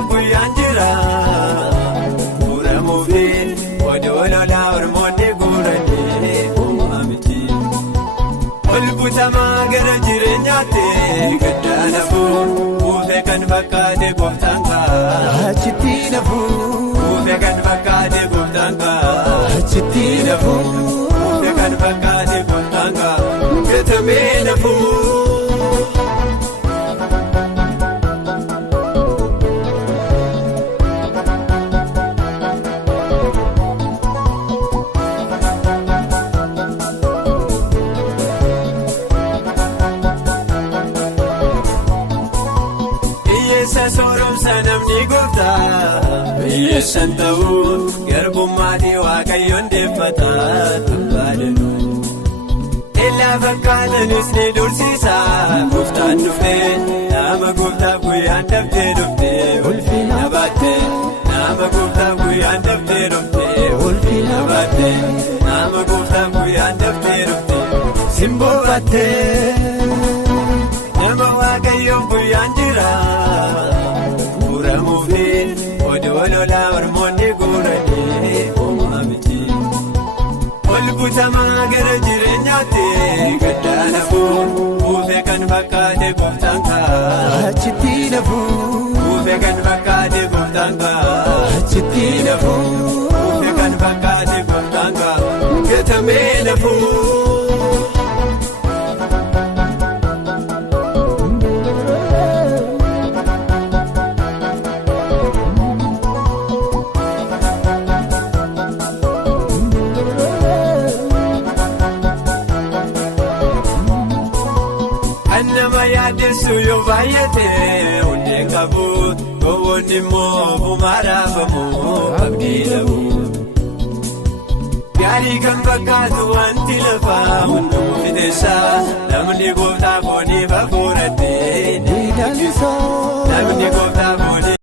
waaqayyoo guyyaan jira. Guuramuufi odoololaa ormoonni guuranii uumaa miti. Ol butamaa gara jireenyaatti gaddaa nafuu buufee kan fakkaate gooftaan kaa. Achitti nafuu buufee kan fakkaate gooftaan kaa. achitti nafuu buufee kan fakkaate gooftaan kaa. Gatamee nafuu. Sooromsa namni gooftaa biyyeessan ta'uu garbummaatti waaqayyoon deeffataa tabbaadanu. Illaa fakkaatanis ni dursiisa gooftaan dhufee nama gooftaa guyyaan dhabdee dhuftee ulfina baattee nama gooftaa guyyaan dhabdee dhuftee ulfina baattee nama gooftaa guyyaan dhabdee dhuftee simboo baattee nama waaqayyoon guyyaan jira. Guuramuufi odoololaa ormoonni guuranii uumaa miti. Ol butamaa gara jireenyaatti gaddaa nafuu buufee kan fakkaate gooftaan kaa. achitti nafuu Buufee kan fakkaate gooftaan kaa. achitti nafuu Buufee kan fakkaate gooftaan kaa. Gatamee nafuu. Nama yaadessu yoo baay'ate hundee qabu gowwoonni immoo bumaadhaafamu abdii dhabu. Gaarii kan fakkaatu wanti lafaa hunduu fiteessaa namni gooftaa fooniif hafuuratti ni dansa. Namni gooftaa fooniif.